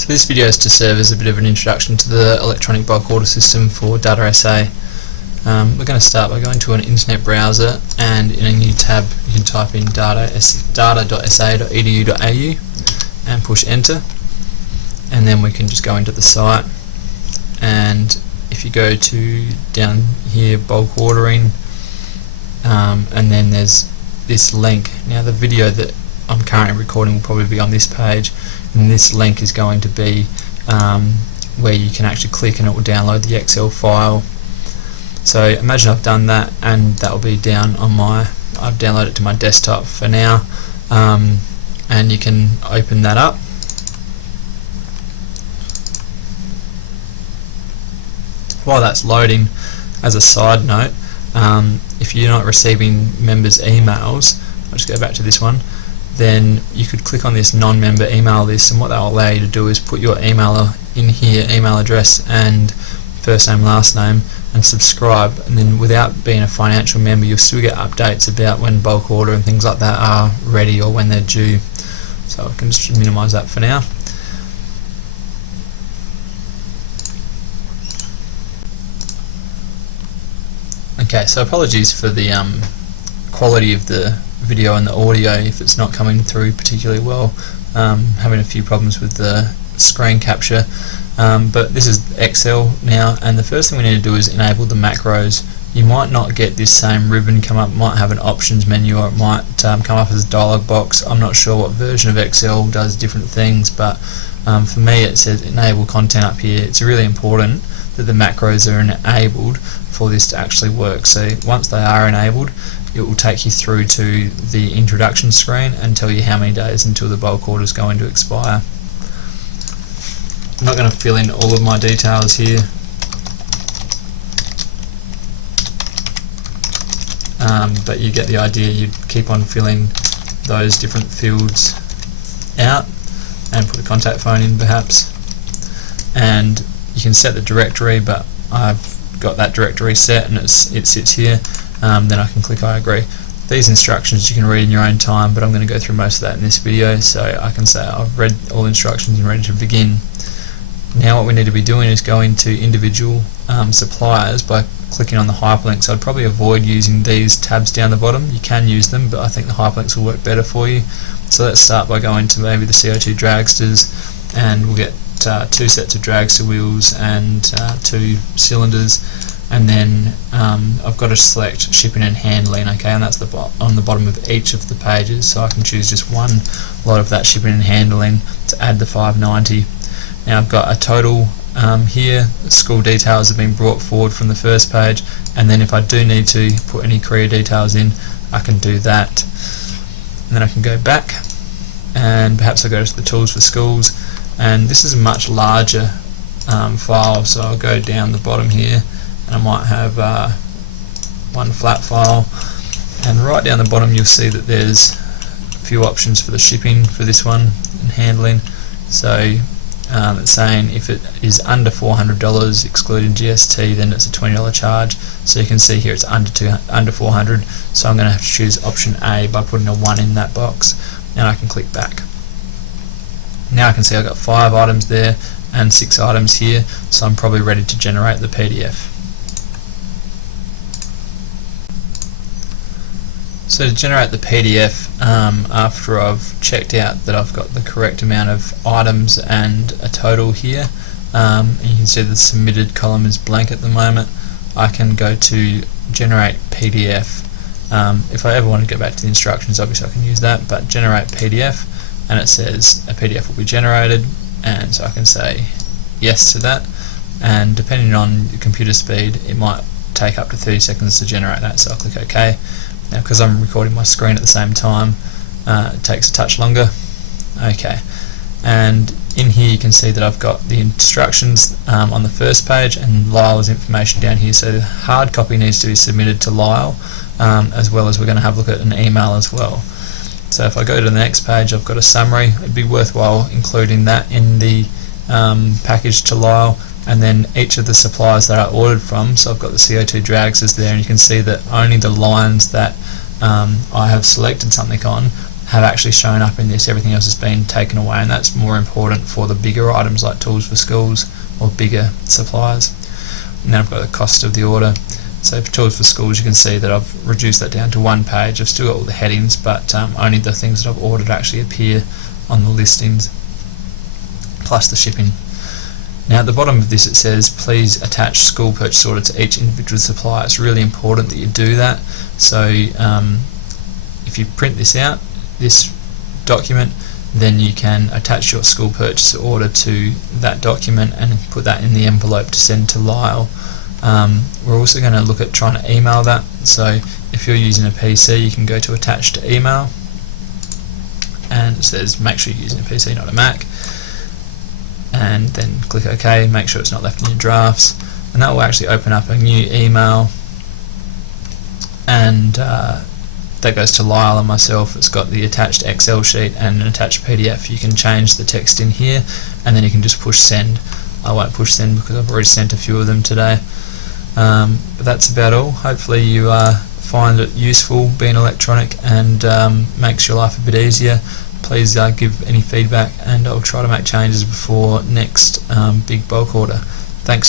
So this video is to serve as a bit of an introduction to the electronic bulk order system for Data SA. We're going to start by going to an internet browser, and in a new tab you can type in data.sa.edu.au and push enter, and then we can just go into the site. And if you go to down here, bulk ordering, and then there's this link. Now the video that I'm currently recording will probably be on this page, and this link is going to be where you can actually click and it will download the Excel file. So imagine I've done that, and that will be down on I've downloaded it to my desktop for now, and you can open that up. While that's loading, as a side note, if you're not receiving members' emails, I'll just go back to this one, then you could click on this non-member email list, and what that will allow you to do is put your emailer in here, email address and first name, last name, and subscribe, and then without being a financial member you'll still get updates about when bulk order and things like that are ready or when they're due. So I can just minimize that for now. Okay, so apologies for the quality of the video and the audio if it's not coming through particularly well. Having a few problems with the screen capture, but this is Excel now, and the first thing we need to do is enable the macros. You might not get this same ribbon come up, it might have an options menu, or it might come up as a dialog box. I'm not sure what version of Excel does different things, but for me it says enable content up here. It's really important that the macros are enabled for this to actually work. So once they are enabled, it will take you through to the introduction screen and tell you how many days until the bulk order is going to expire. I'm not going to fill in all of my details here, but you get the idea. You keep on filling those different fields out and put a contact phone in perhaps, and you can set the directory, but I've got that directory set and it sits here. Then I can click I agree. These instructions you can read in your own time, but I'm going to go through most of that in this video, so I can say I've read all instructions and ready to begin. Now what we need to be doing is going to individual suppliers by clicking on the hyperlinks. I'd probably avoid using these tabs down the bottom. You can use them, but I think the hyperlinks will work better for you. So let's start by going to maybe the CO2 dragsters, and we'll get two sets of dragster wheels and two cylinders, and then I've got to select shipping and handling, okay, and that's on the bottom of each of the pages, so I can choose just one lot of that shipping and handling to add the $5.90. Now I've got a total here. School details have been brought forward from the first page, and then if I do need to put any career details in, I can do that. And then I can go back, and perhaps I'll go to the tools for schools, and this is a much larger file, so I'll go down the bottom here, and I might have one flat file, and right down the bottom you'll see that there's a few options for the shipping for this one and handling. So it's saying if it is under $400 excluding GST, then it's a $20 charge. So you can see here it's under $400, so I'm going to have to choose option A by putting a 1 in that box, and I can click back. Now I can see I've got 5 items there and 6 items here, so I'm probably ready to generate the PDF. So to generate the PDF, after I've checked out that I've got the correct amount of items and a total here, and you can see the submitted column is blank at the moment, I can go to generate PDF. If I ever want to go back to the instructions, obviously I can use that, but generate PDF, and it says a PDF will be generated, and so I can say yes to that, and depending on the computer speed it might take up to 30 seconds to generate that, so I'll click OK. Now because I'm recording my screen at the same time, it takes a touch longer. Okay, and in here you can see that I've got the instructions on the first page and Lyle's information down here, so the hard copy needs to be submitted to Lyle, as well as we're going to have a look at an email as well. So if I go to the next page, I've got a summary. It'd be worthwhile including that in the package to Lyle, and then each of the suppliers that I ordered from. So I've got the CO2 dragsters there, and you can see that only the lines that I have selected something on have actually shown up in this. Everything else has been taken away, and that's more important for the bigger items like tools for schools or bigger suppliers. And then I've got the cost of the order. So for tools for schools, you can see that I've reduced that down to one page. I've still got all the headings, but only the things that I've ordered actually appear on the listings, plus the shipping. Now at the bottom of this it says, please attach school purchase order to each individual supplier. It's really important that you do that. So if you print this out, this document, then you can attach your school purchase order to that document and put that in the envelope to send to Lyle. We're also going to look at trying to email that. So if you're using a PC, you can go to attach to email, and it says make sure you're using a PC, not a Mac, and then click OK. Make sure it's not left in your drafts, and that will actually open up a new email, and that goes to Lyle and myself. It's got the attached Excel sheet and an attached PDF. You can change the text in here, and then you can just push send. I won't push send because I've already sent a few of them today. But that's about all. Hopefully you find it useful being electronic, and makes your life a bit easier. Please give any feedback, and I'll try to make changes before next big bulk order. Thanks.